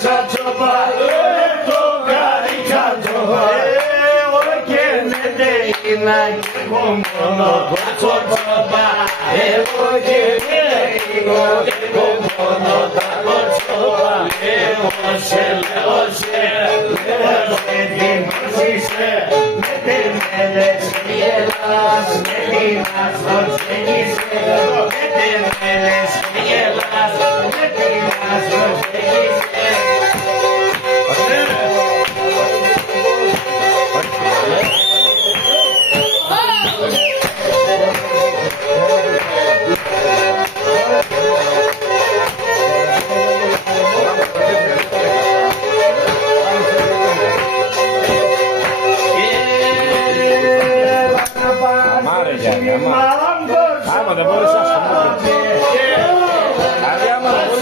τσατσοπα, το γάρι τσατσοπα. Και δεν είναι εγώ μόνο το τσατσοπα. Εγώ και εγώ μόνο τα τσατσοπα. Λέω σε, δημιουργήσε με την ελεύθερη Ελλάς, με την αστροφέγγισε, με την ελεύθερη Ελλάς, με την αστροφέγγισε. Άμα δεν μπορείς να σταματήσεις. Άμα δεν μπορείς να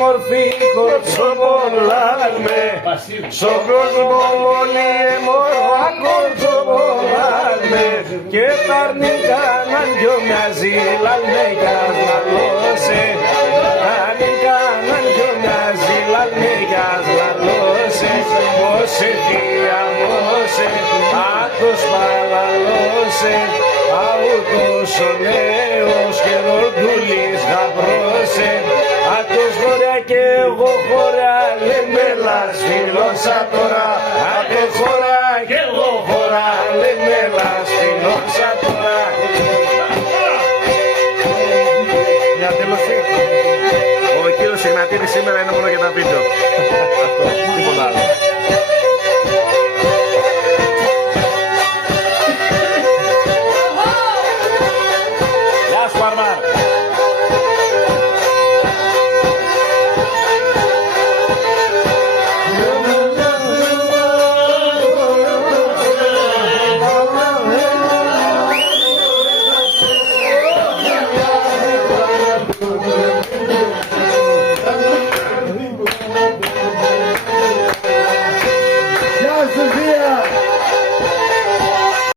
μορφή κορτσοπολάμε, στον κόσμο όλοι εμόρφα κορτσοπολάμε, και τα αρνικά να δυο μοιάζει λαλμέκας λαλώσε, αρνικά να δυο μοιάζει λαλμέκας λαλώσε, μόσε θεία μόσε, άτος παλαλώσε, αούτος ο νέος και ροντούλης γαμπρώσε, άτος χωριά και εγώ χωριά, λέμε λασφιλώσα τώρα, άτος χωριά και εγώ χωριά, λέμε λασφιλώσα τώρα. Μια τέλωση. Ο κύριος Ιγνατίδης σήμερα είναι μόνο για τα βίντεο. Αυτό, τίποτα άλλο.